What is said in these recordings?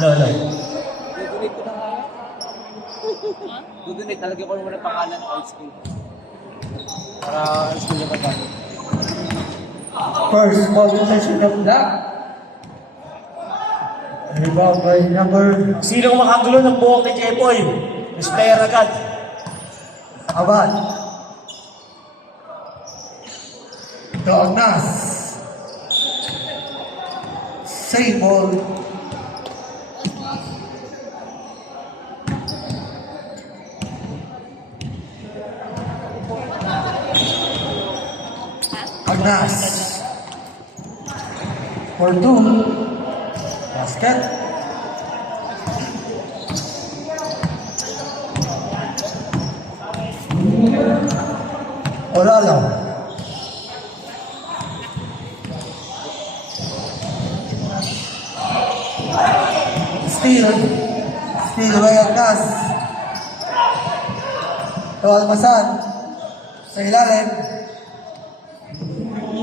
Lolo. Dudunit ko na nga. Dudunit, talagyan ko naman ang pangalan ng old school. Para old school naman kami. First possession of black. Rebound by number... Sinong makagulo ng buhok ni Jepoy? Miss player agad. Abad. To Agnas. Same ball. Agnas. For two. Basket. Olalo. Steal by Agnas. To Almasan. Sa ilalim.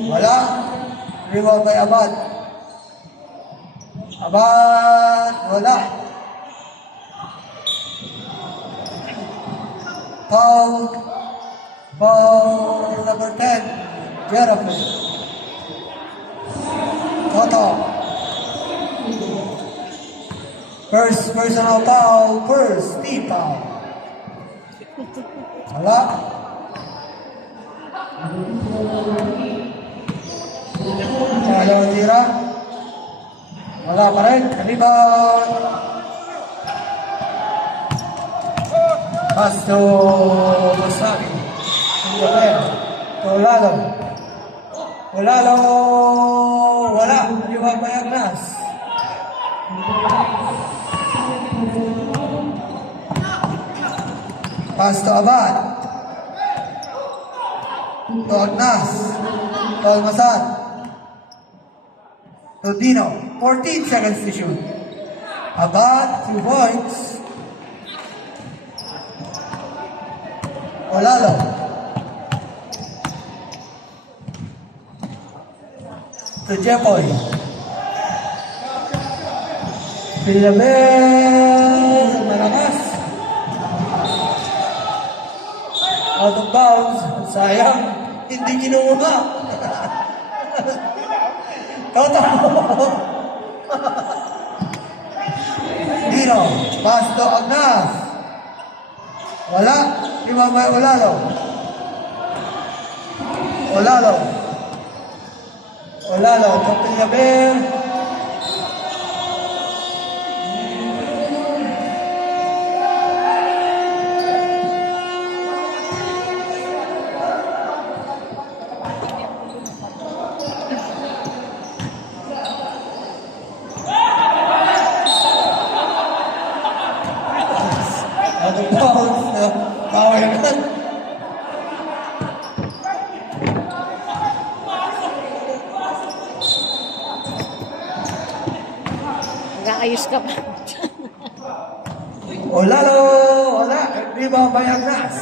Wala. Rebound by Abad. Abad. Wala. Foul number 10. Jeremy. Toto. First personal foul. First team foul. Wala. Ayaw tira. Wala pa rin. Rebound. Pass to Masaki. To Lalo. Lalo. Wala. Rebound by Agnas. Pass to Abad. To Agnas. To Almasan. To Dino. 14 seconds to shoot. Abad, 2 points. Olalo. To Jepoy. Pilabel. Malakas. Out of bounds. Sayang. Hindi kinuha. Toto. Dino. Pass to Agnas. Wala. Lima may Olalo. Olalo. Olalo. To Pilabel. Power cut. Nag-aayos ka pa. Olalo. Wala. Rebound by Agnas.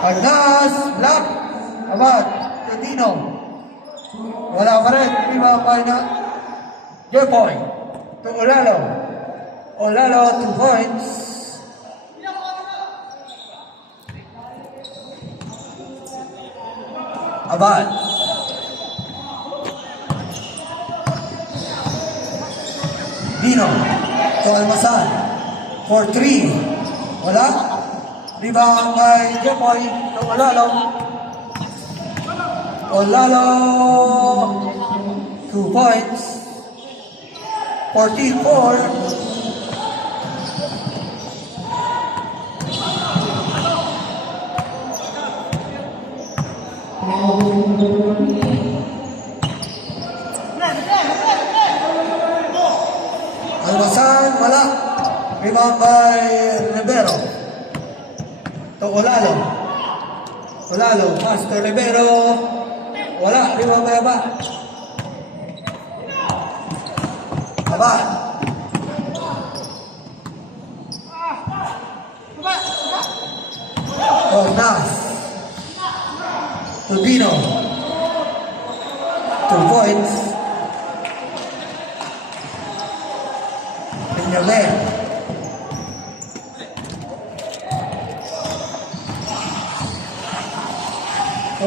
Agnas. Black. Abad. Tino. Wala pa rin. Rebound by Jepoy. To Olalo. Olalo, 2 points. Abad. Dino. To Almasan. For 3. Wala. Rebound by Jepoy. To Olalo. Olalo. 2 points. 44. Almasan, wala. Rebound by Rivero. To Olalo. Olalo, pass to Rivero. Wala, rebound by Abad. Abad. Nas. to Dino. 2 points. Peñalver.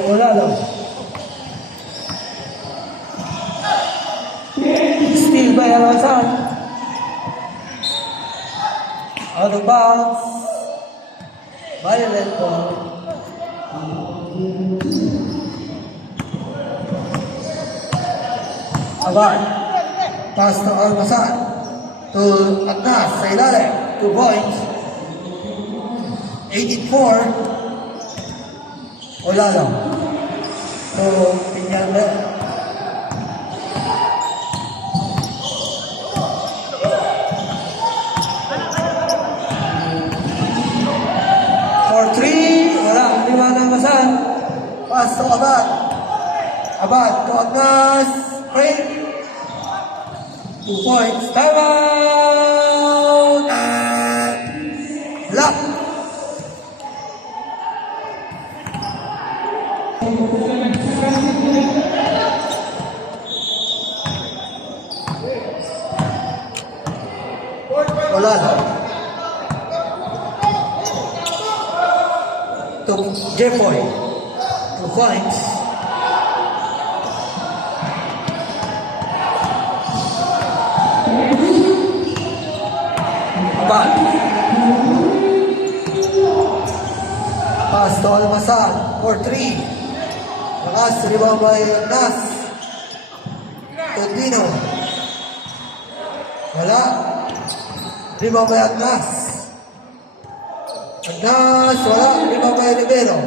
Olalo. Steal by Alazar. Out of bounds. Violet ball. Abad. Pass to Almazar. To Agnas sa ilalim. 2 points. 18-4. Olalo. To Peñalver. For 3. Wala. Lima ng Masan. Pass to Abad. Abad to Agnas. Break. 2 points. Time out! Lock. Wala na. To Jepoy. 2 points. Abad. Pass to Almazar for 3. Lakas, rebound by Nas. To Dino. Wala. Rebound by Agnas. Agnas, wala. Rebound by Rivero.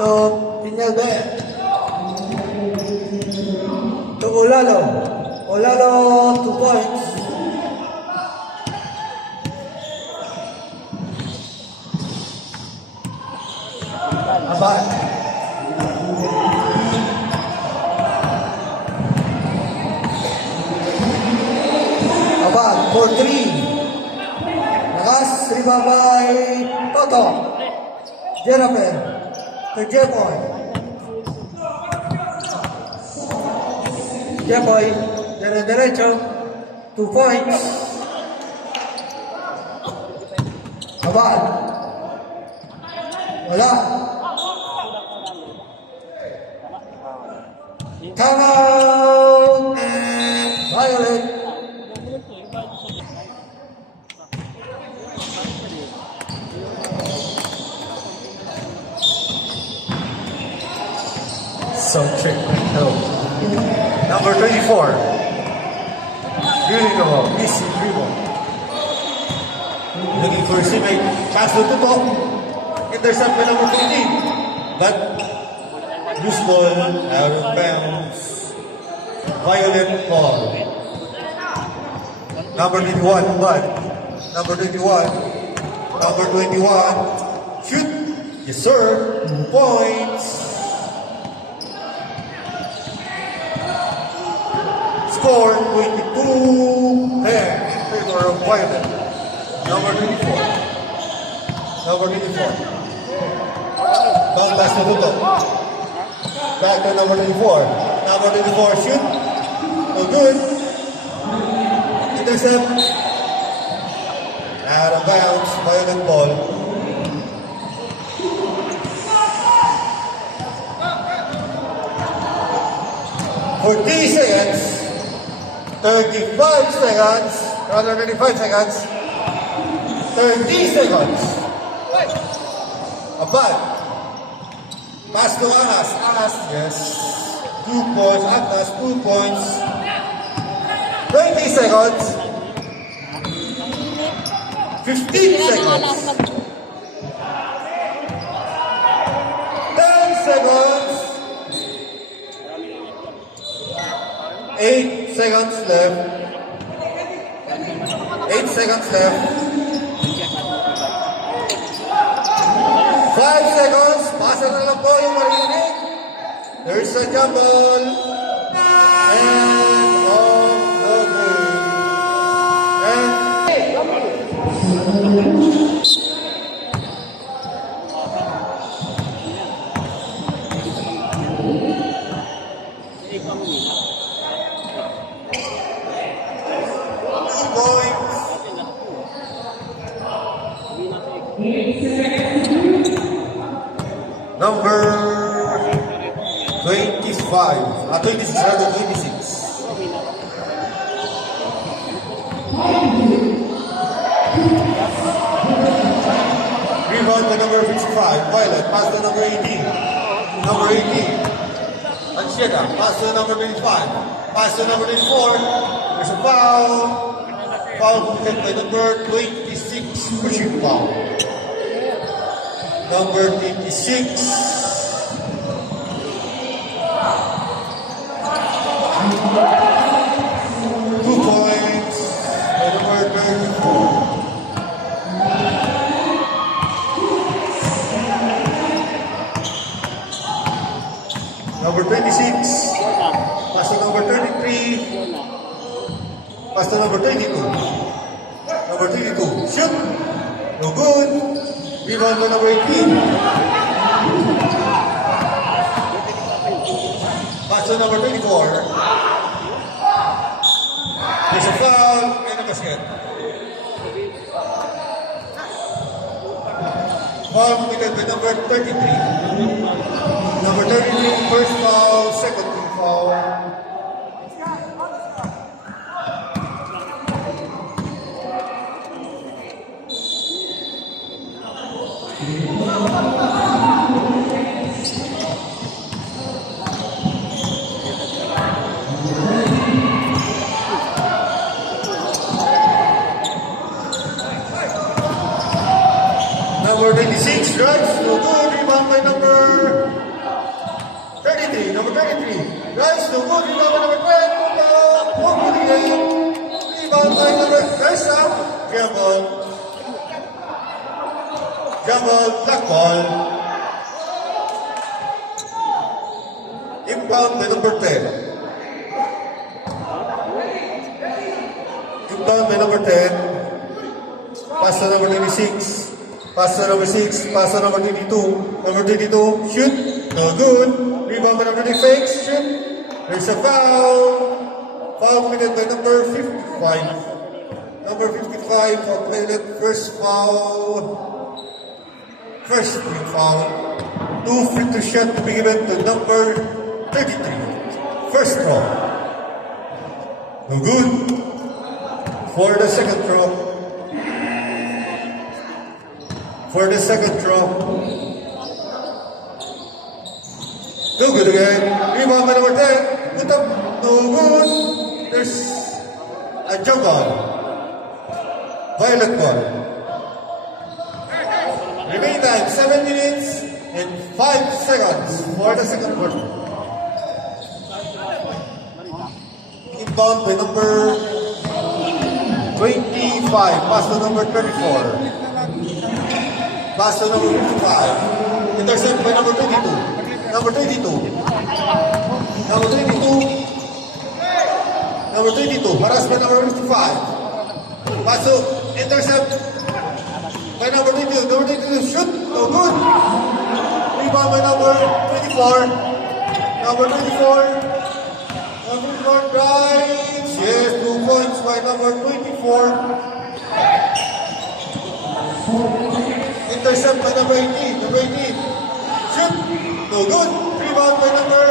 To Peñalver. To Olalo. Olalo, 2 points. Abad. Abad for 3. Lakas, rebound by Toto. Jennifer. To Jepoy. Jepoy. Derecho. 2 points. Abad. Wala. Time out! Violet. So check. Hello. Number 24. Really go. Missy dribble. Looking for his teammate. Pass to Tuto. Intercept by number 15. But loose ball out of bounds. Violet ball. Number 21. But number 21. Number 21. Shoot. Yes, sir. 2 points. Score 22-10 in favor of Violet. Number 24. Number 24. Bounce pass to Tuto. Back to number 24. Number 24 shoot. No good. Intercept. Out of bounds. Violet ball. For 3 seconds. 35 seconds. Rather 35 seconds. 30 seconds. Abad. Pass to Anas. Anas, yes. 2 points. Anas, 2 points. 20 seconds. 15 seconds. 10 seconds. 8 seconds left. 8 seconds left. 5 seconds. Pasa na lang po yung marinig. There's a jumble. End of the game. And Number 25. 26, rather 26. Rebound to number 55. Violet. Pass to number 18. Number 18. Ansieda. Pass to number 25. Pass to number 24. There's a foul. Foul committed by number 26. Pushing foul. Number 26. Number 26, pass to number 33, pass to number 22. Number 22, shoot, no good. Rebound to number 18. Pass to number 24. There's a foul and a basket. Foul committed by number 33. Number 33, first foul, second team foul. Number 26, drives, no good, rebound by number 33, number 33, drives, no good, rebound by number 12, one to the game, rebound by number, first up, jumble, black ball, inbound by number 10, inbound by number 10, pass to number 26, pass to number 6, pass to number 22. Number 22, shoot. No good. Rebound by number 26, shoot. There's a foul. Foul committed by number 55. Number 55 for Planet. First foul. First free foul. 2 free to shot to be given to number 33. First throw. No good. For the second throw. For the second throw. No good again. Rebound by number 10. Put up. No good. There's a jump ball. Violet ball. Remaining time 7 minutes and 5 seconds for the second quarter. Inbound by number 25. Pass to number 34. Pass to number 55. Intercept by number 22. Number 22. Number 22. Number 22. Harass by number 55. Pass to intercept by number 22. Number 22. Shoot. No good. Rebound by number 24. Number 24. Number 24 drives. Yes, 2 points by number 24. Intercept by number 18. Number 18. Shoot. No good. Rebound by number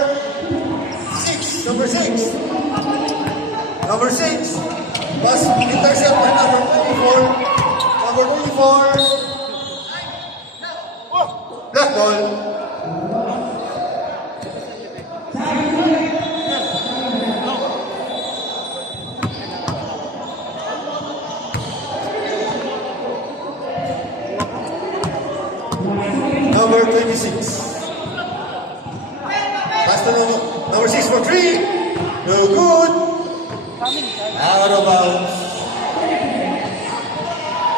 6. Number 6. Number 6. Pass. Intercept by number 24. Number 24. Black ball. Number 26. Pass to number 6 for 3. No good. Out of bounds.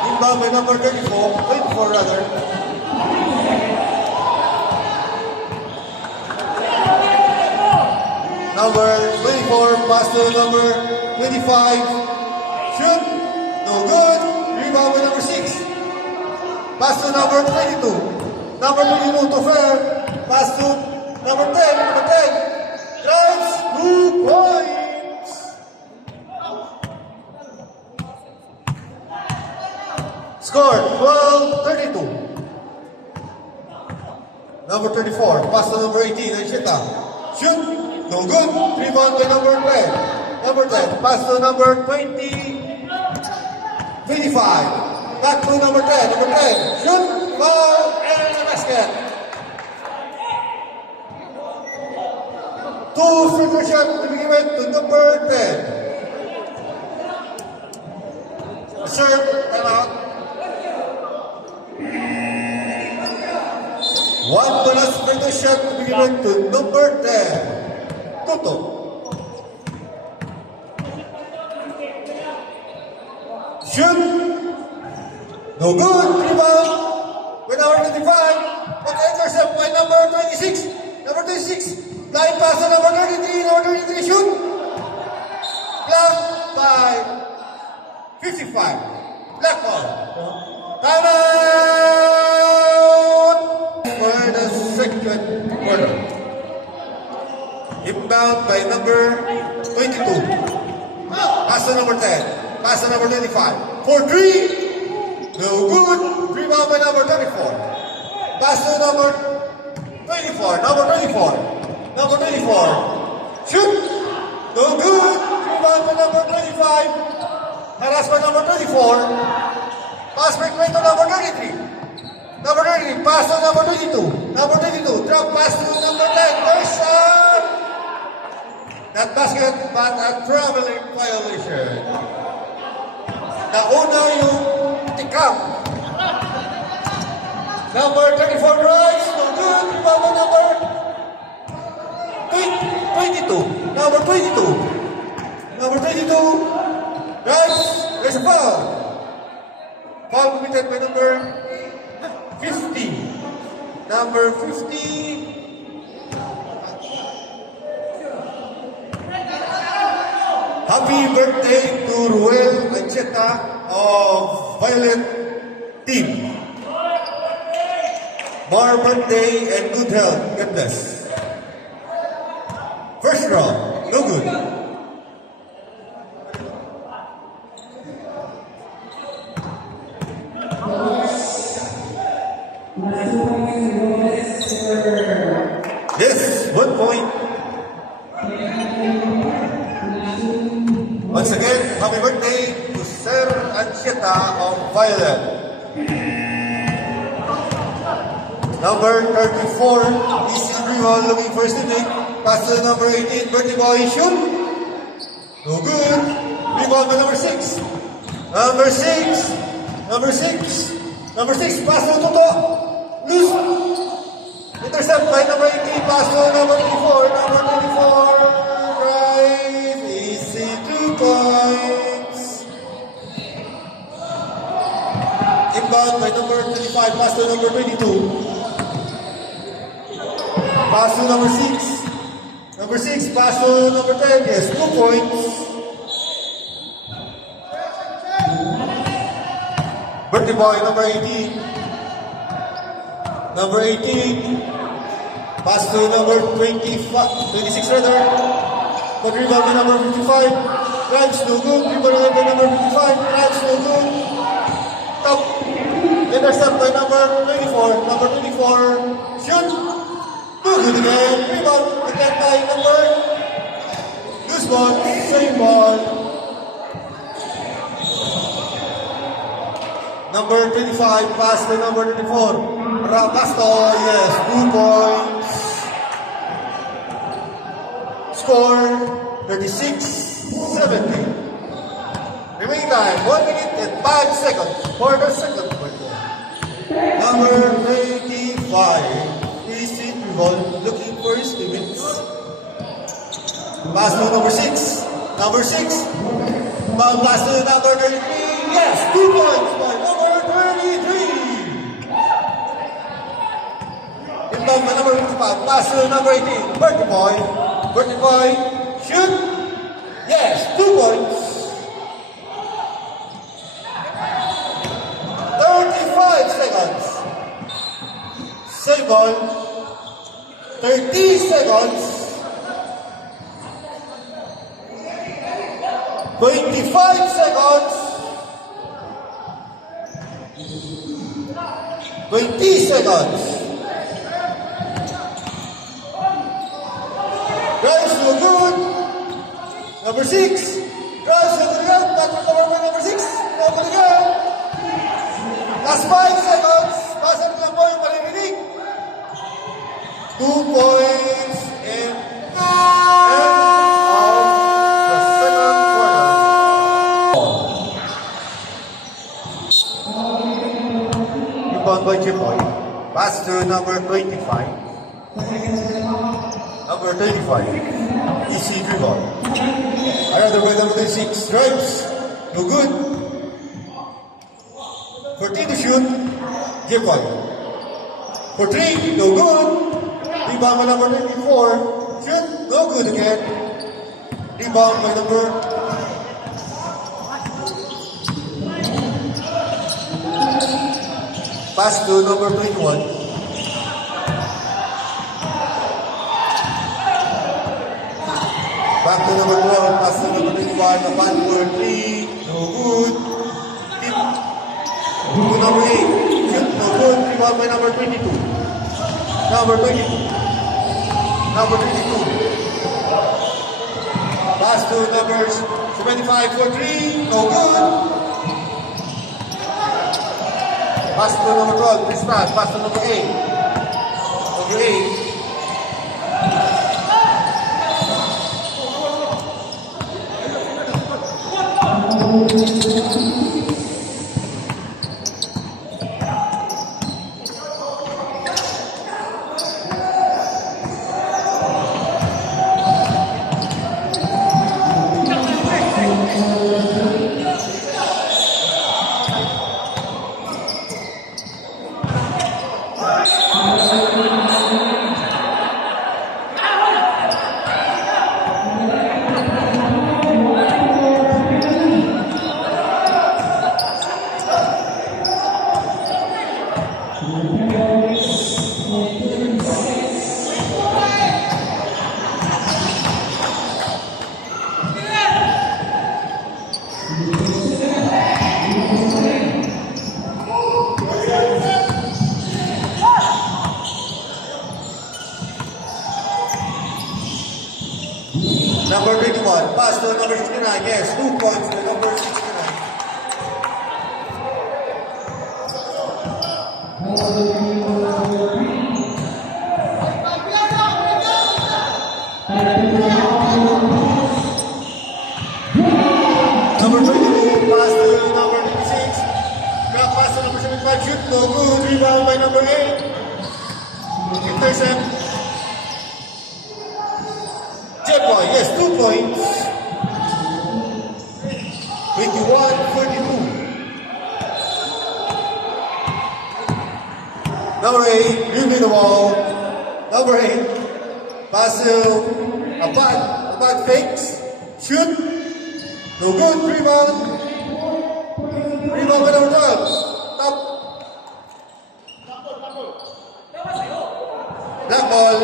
Inbound by number 24 rather. Number 24, pass to number 25. Shoot. No good. Rebound by number 6. Pass to number 22. Number 22 to Fair. Pass to number 10. Number 10. Drives. 2 points. Score 12-32. Number 34, pass to number 18, Ancheta. Shoot. No good. Rebound by number 10. Number 10, pass to number 25. Back to number 10. Number 10, shoot. Foul and a basket. Two free throw shots to be given to number 10. Serve, time out. One bonus free throw shot to be given to number 10. Toto. Shoot. No good. Rebound. With number 25. But intercept by number 26. Number 26. Flying pass to number 33. Number 33. Shoot. Blocked by 55. Black ball. Timeout for the second quarter. Inbound by number 22. Pass to number 10. Pass to number 25. For 3. No good. Rebound by number 34. Pass to number 24. Number 24. Number 24. Shoot. No good. Rebound by number 25. Harass by number 24. Pass break to number 33. Number 33. Pass to number 22. Number 22. Drop pass to number 10. There's that basket, but a traveling violation. Nauna yung tikam. Number 34 drives. No good. Rebound by number 22. Number 22. Number 22. Drives. There's a foul. Foul committed by number 50. Number 50. Happy birthday to Ruel Ancheta of Violet Team. More birthday and good health. God bless. First round. No good. Yes, 1 point. Once again, happy birthday to Sir Ancheta of Violet. Number 34 is Andrew looking for Stivic. Pass to number 18, birthday boy, shoot. No good. Rebound by number 6. Number 6. Number 6. Number 6, pass to Toto. Loose. Intercept by number 18, pass to number 24. Number 24, right. Easy 2 points. Inbound by number 25, pass to number 22. Pass to number 6. Number 6, pass to number 10. Yes, 2 points. Birthday boy, number 18. Number 18. Pass to number 26 rather. But rebound by number 55. Drives no good. Rebound by number 55. Drives no good. Top. Intercept by number 24. Number 24. Shoot. No good again. Rebound again by number. Loose ball. Same ball. Number 25. Pass to number 24. Rapasto. Yes. 2 points. Score 36-17. Remaining time 1 minute and 5 seconds for the second quarter. Number 25 is Trivol looking for his limits. Pass to number 6. Number 6. Pass to number 33. Yes, 2 points by number 33. Inbound by number 55. Pass to number 18. Birthday boy. Birthday boy. Shoot. Yes, 2 points. 35 seconds. Save ball. 30 seconds. 25 seconds. 20 seconds. Number 6. Drives to the ground. Not recovered by number 6. Over the ground. Last 5 seconds. Pasok lang po yung malilinig. 2 points and end of the second quarter. Rebound by Chipoy. Pass to number 25. Number 35. Easy dribble. Another by number 36. Drives. No good. 14 to shoot. Chipoy. For 3. No good. Rebound by number 24. Shoot. No good again. Rebound by number pass to number 21. Back to number 12. Pass to number 21. The fan for 3. No good. Tip to number 8. Shoot. No good. Rebound by number 22. Number 22. Number 22. Pass to number 75 for 3. No good. Pass to number 12, Tristan. Pass to number 8. Number 8. Number 21, pass to number 69. Yes, 2 points to number 69. Number 22, pass to number 26. Back pass to number 75. Shoot, no good. Rebound by number 8. Intercept. Jetboy, yes, 2 points. 21-42. Number 8, dribbling the ball. Number 8, pass to a bad fakes. Shoot. No good, rebound. Rebound by number 12. Top. Black ball.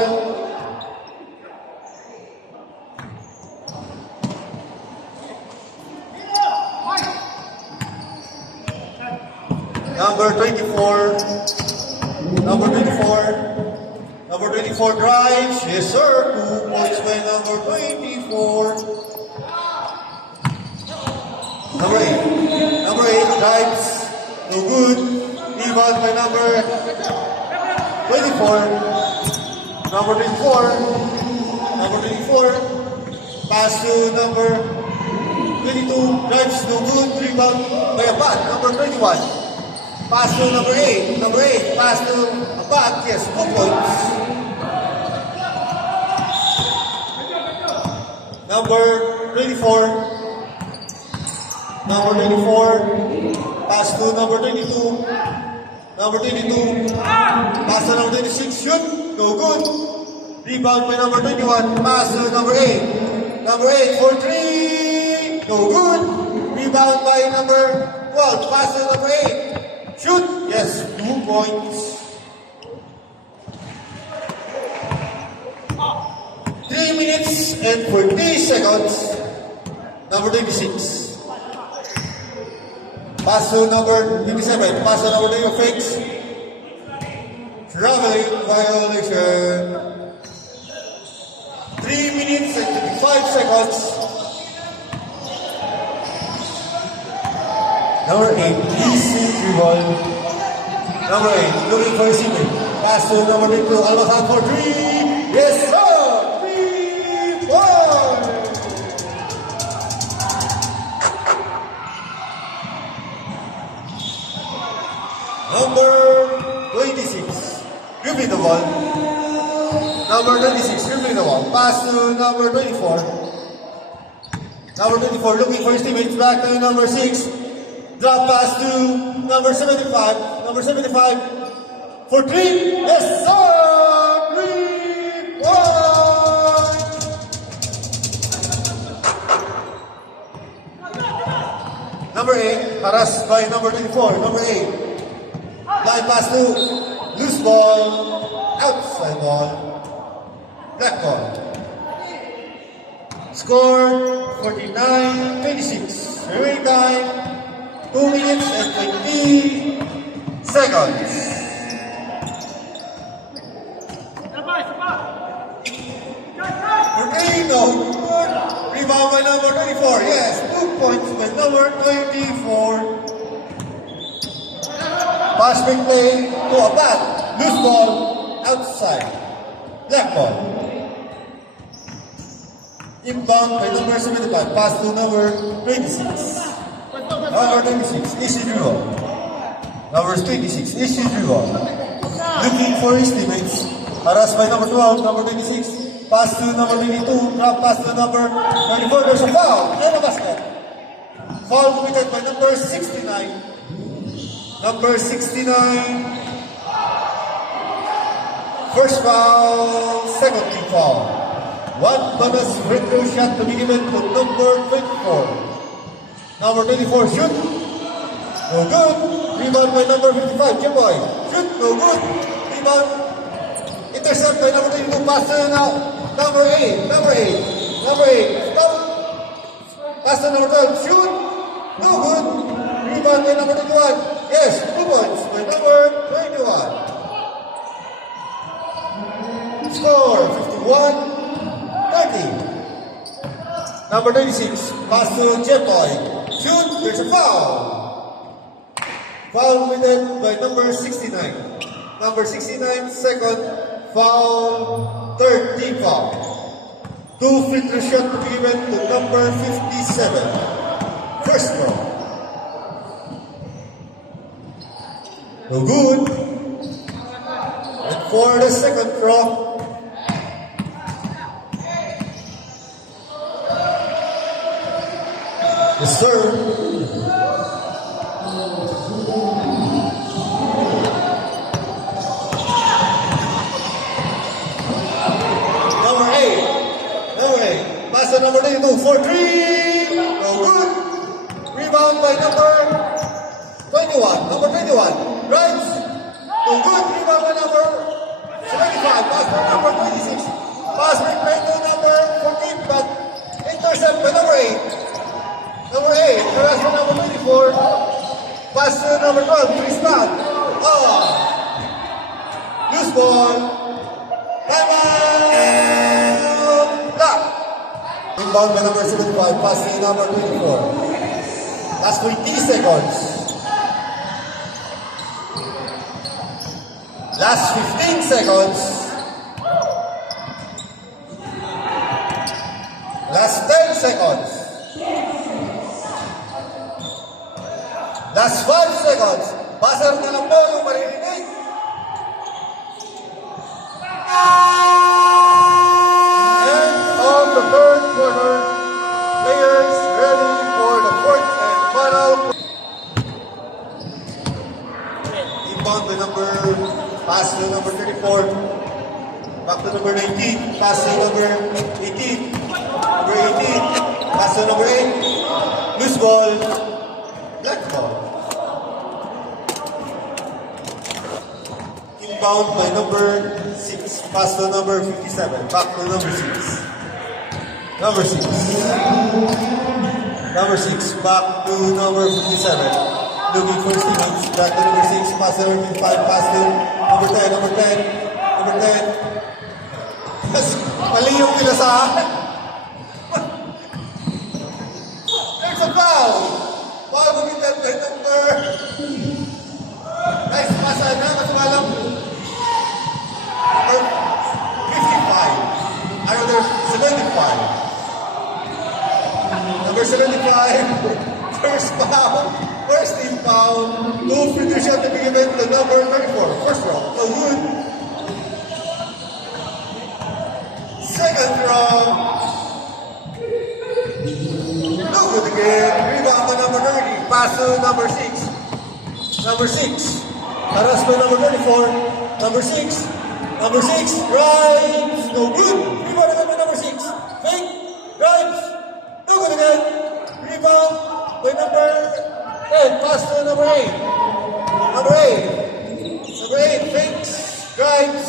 Number 24. Number 24. Number 24 drives. Yes, sir. 2 points by number 24. Number 8. Number 8 drives. No good. Rebound by number 24. Number 24. Number 24. Pass to number 22. Drives. No good. Rebound by a bat. Number 21. Pass to number 8. Number 8. Pass to a bat. Yes, 2 points. Number 24. Number 24. Pass to number 22. Number 22. Pass to number 26. Shoot. No good. Rebound by number 21. Pass to number 8. Number 8 for 3. No good. Rebound by number 12. Pass to number 8. Shoot! Yes, 2 points. 3 minutes and 40 seconds. Number 26. Pass to number 27. Pass to number 26. Traveling violation. 3 minutes and 55 seconds. Number 8, easy dribble. Number 8, looking for his teammate. Pass to number 22, Almazan for 3. Yes, sir! 3 points! Number 26, dribbling the ball. Number 26, dribbling the ball. Pass to number 24. Number 24, looking for his teammates. Back to number 6. Drop pass to number 75. Number 75 for 3. Yes, sir! 3 points! Number 8, harassed by number 24. Number 8. Line pass to loose ball, outside ball, black ball. Score 49-26. Remaining time 2 minutes and 20 seconds. Moreno, rebound by number 24. Yes, 2 points by number 24. Pass big play to a back. Loose ball outside. Black ball. Inbound by number 75. Pass to number 26. Number 26, easy dribble. Number 26, easy dribble. Looking for his teammates. Harassed by number 12, number 26. Pass to number 22. Drop pass to number 24. There's a foul. And a basket. Foul committed by number 69. Number 69. First foul, second team foul. One bonus free throw shot to be given to number 24. Number 24 shoot. No good. Rebound by number 55, Jeboy. Shoot, no good. Rebound. Intercept by number 22. Pass to now. Number 8. Number 8. Number 8. Stop. Pass to number 12. Shoot. No good. Rebound by number 21. Yes, 2 points by number 21. Score 51-30. Number 26, pass to Jeboy. Shoot, there's a foul. Foul committed by number 69. Number 69, second foul, third team foul. 2 free throw shot to be given to number 57. First throw. No good. And for the second throw, the serve. Number 8. Number 8. Pass to number 22 for 3. No good. Rebound by number 21. Number 21. Right. No good. Rebound by number 75. Pass to number 26. Pass replay to number 14. But intercept by number 8. Number 8. Pass to number 24. Pass to number 12. Tristan. Loose ball. Timeout. Lock. Inbound by number 75. Pass to number 24. Last 20 seconds. Last 15 seconds. Last 10 seconds. Last 5 seconds. Buzzer na lang po yung maririnig. End of the third quarter. Players ready for the fourth and final. Inbound by number, pass to number 34. Back to number 19. Pass to number 18. Number 18. Pass to number 8. Loose ball. Black ball. Inbound by number 6. Pass to number 57. Back to number 6. Number 6. Number 6. Back to number 57. Looking for Stevens. Back to number 6. Pass to number 55. Pass to number 10. Number 10. Number 10. Mali yung pinasahan. There's a foul. Foul committed by number foul. Two free throw shot to be given to number 34. First round, no good. Second round, no good again. Rebound to number 30. Pass to number 6. Number 6. Paras to number 34. Number 6. Number 6. Drives. No good. Rebound to number 6. Fake. Drives. No good again. Rebound by number 10. Pass to number 8. Number 8. Number 8. Fakes. Drives.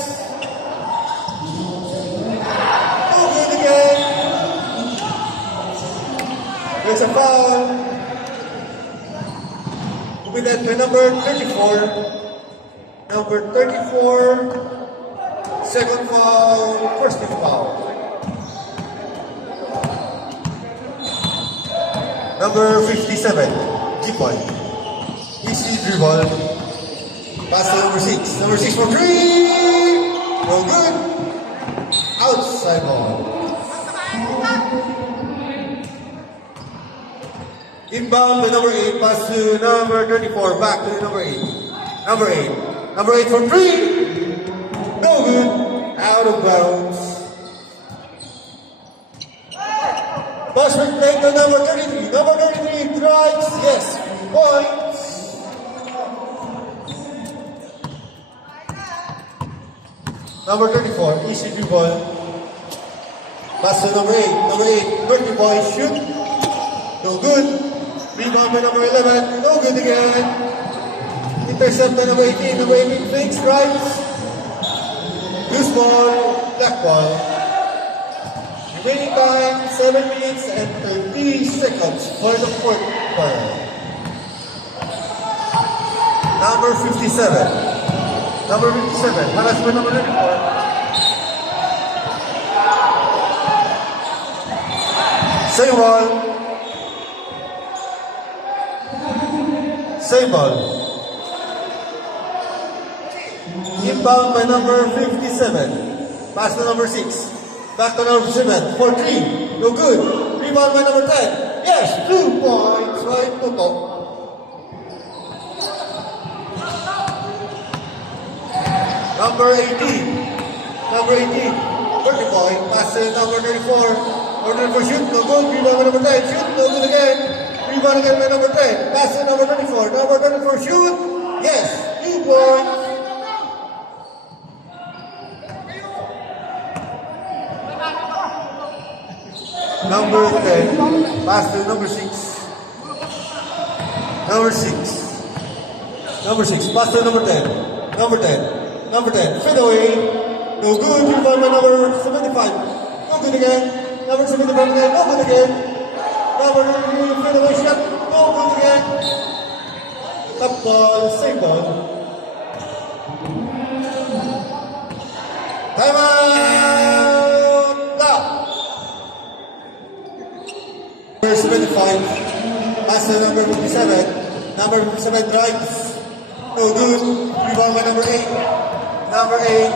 No good again. There's a foul. With that by number 34. Number 34. Second foul. First team foul. Number 57. G-point. Easy dribble. Pass to number 6. Number 6 for 3. No good. Outside ball. Inbound by number 8, pass to number 34, back to number 8. Number 8. Number 8 for 3. No good. Out of bounds. Pass play to number 33. Number 33 drives. Yes. Points. Number 34, easy dribble. Pass to number 8. Number 8, 30 boy, shoot. No good. Rebound by number 11. No good again. Intercept by number 18. Number 18 fakes, drives. Loose ball. Black ball. Remaining time, 7 minutes and 30 seconds for the fourth quarter. Number 57. Number 57. Halas by number 34. Same ball. Same ball. Inbound by number 57. Pass to number 6. Back to number 7. For 3. No good. Rebound by number 10. Yes, 2 points. Right to top. Number 18. Number 18. 30 point. Pass to number 34. Order for shoot. No good. Rebound by number 10. Shoot. No good again. Rebound again by number 10. Pass to number 24. Number 24 shoot. Yes. 2 points. Number 10. Pass to number 6. Number 6. Number 6. Pass to number 10. Number 10. Number 10. Fade away. No good. Rebound by number 75. No good again. Number 75 again. No good again. Number 3, fade away shot. No good again. Top ball, same ball. Time out! Now! Number 75. Pass to number 57. Number 57 drives. No good. Rebound by number 8. Number 8.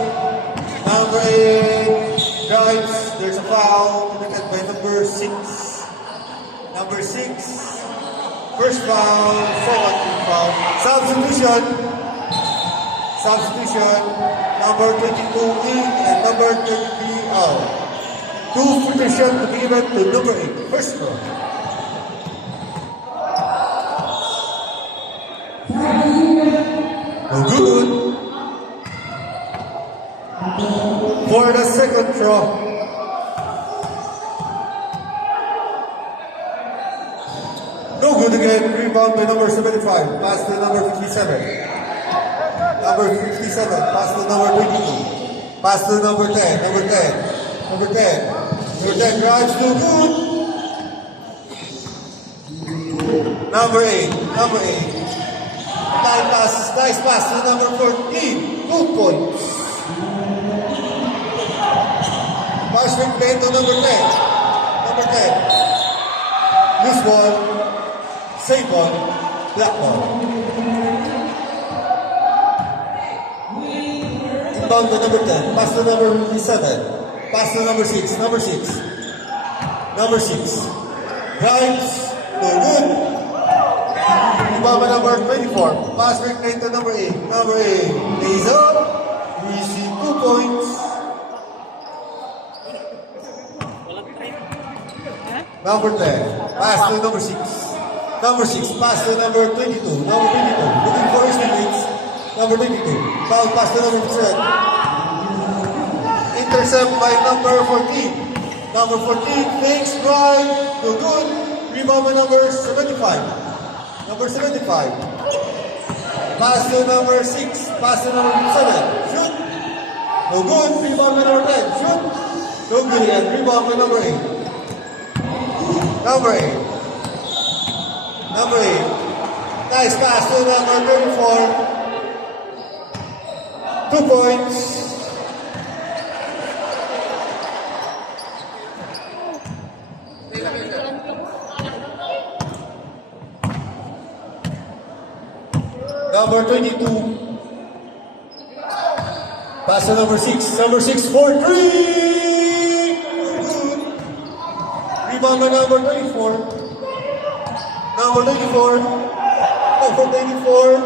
Number 8 drives. There's a foul. Committed by number 6. Number 6. First foul. Second team foul. Substitution. Substitution. Number 22 in and number 23 out. 2 free throw shots to be given to number 8. First round. No good. For the second throw. No good again. Rebound by number 75. Pass to number 57. Number 57. Pass to number 22. Pass to number 10. Number 10. Number 10. Number 10 drives. No good. Number 8. Number 8. Nice pass to number 14. 2 points. Pass play to number 10. Number 10. Loose ball. Same ball. Black ball. Inbound to number 10. Pass to number 57. Pass to number 6. Number 6. Number 6. Drives. No good. Rebound by number 24. Pass break to number 8. Number 8. Lays up. Receive 2 points. Number 10. Pass to number 6. Number 6. Pass to number 22. Number 22. Looking for his teammates. Number 22. Foul pass to number 7. Intercept by number 14. Number 14. Fakes drive. No good. Rebound by number 75. Number 75. Pass to number 6. Pass to number 7. Shoot. No good. Rebound by number 10. Shoot. No good again. Rebound by number 8. Number 8. Number 8. Nice pass to number 34. 2 points. Number 22. Pass to number 6. Number 6 for 3. Rebound by number 24. Number 24. Number 24.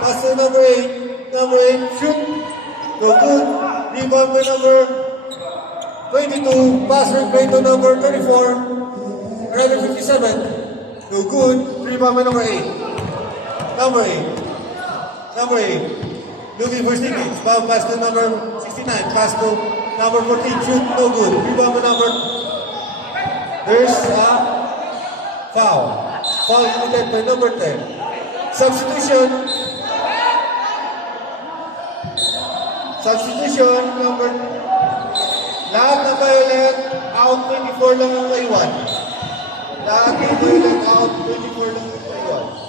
Pass to number 8. Number 8. Shoot. No good. Rebound by number 22. Pass break to number 34. 11:57. No good. Rebound by number 8. Number 8. Number 8. Looking for teammates. Foul pass to number 69. Pass to number 14. Shoot. No good. Rebound by number. There's a foul. Foul committed by number 10. Substitution. Substitution number. Lahat na violet. Out 24 lang ang naiwan. Lahat na violet. Out 24 lang ang naiwan.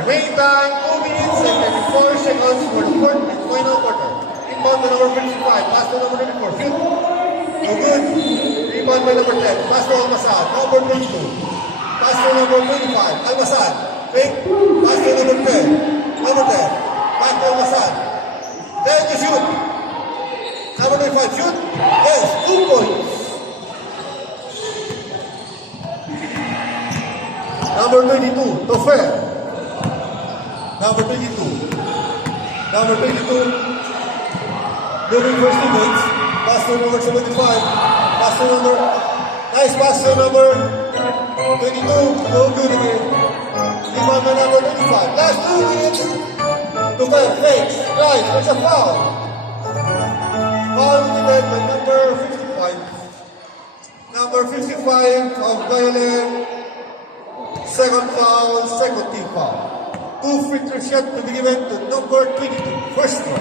Remaining time 2 minutes and 34 seconds for the fourth and final quarter. Inbound by number 55, pass to number 24, shoot. No good. Rebound by number 10, pass to Almasad, number 22. Pass to number 25, Almasad. Fake, pass to number 10, number 10. Pass to Almasad. 10 to shoot. Number 25, shoot. Yes, 2 points. Number 22, Tofer. Number 22. Number 22. Looking for teammates. Pass to number 75. Pass to number. Nice pass to number 22. No good again. Rebound by number 25. Last 2 minutes. To five fakes. Right. There's a foul. Foul committed by number 55. Number 55 of Violet. Second foul. Second team foul. 2 free throw shots to be given to number 22. First throw.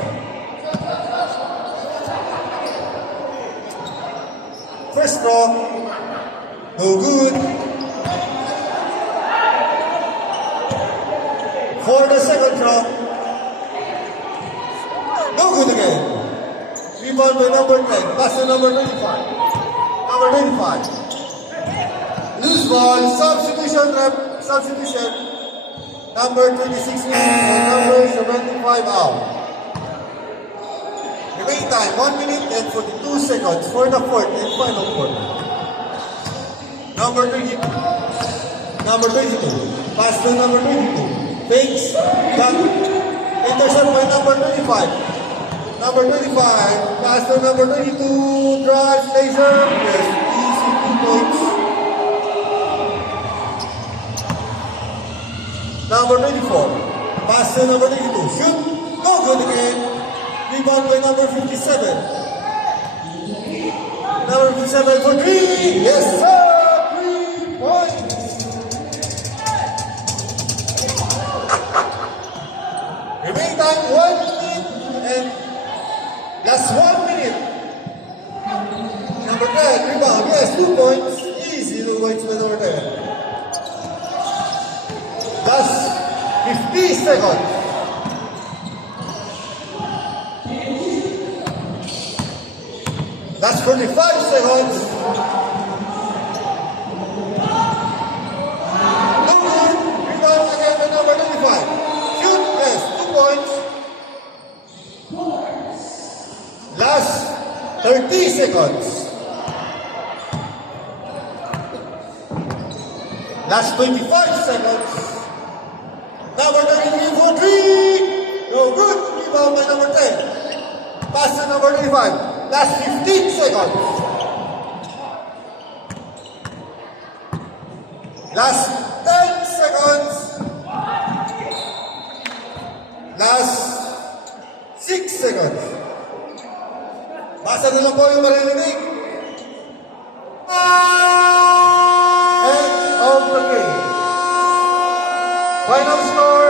First throw. No good. For the second throw. No good again. Rebound by number 10. Pass to number 25. Number 25. Loose ball. Substitution. Number 26 in and number 75 out. Remaining time 1 minute and 42 seconds for the fourth and final quarter. Number 22. Number 22. Pass to number 22. Fakes. Back. Intercept by number 25. Number 25. Pass to number 22. Drive. Laser. Yes. Easy 2 points. Number 24. Pass to number 22. Shoot. No good again. Rebound by number 57. Number 57 for 3. Yes, sir. 3 points. Remaining time 1 minute and last 1 minute. Number 10. Rebound. Yes, 2 points. Easy 2 points by number 10. That's 50 seconds. That's 45 seconds. No good. Rebound again by number 25. Shoot. Yes, 2 points. Last 30 seconds. Last 25 seconds. Number 33 for 3. No good. Rebound by number 10. Pass to number 35. Last 15 seconds. Last 10 seconds. Last 6 seconds. Basa na lang po yung maririnig. End of the game. Final score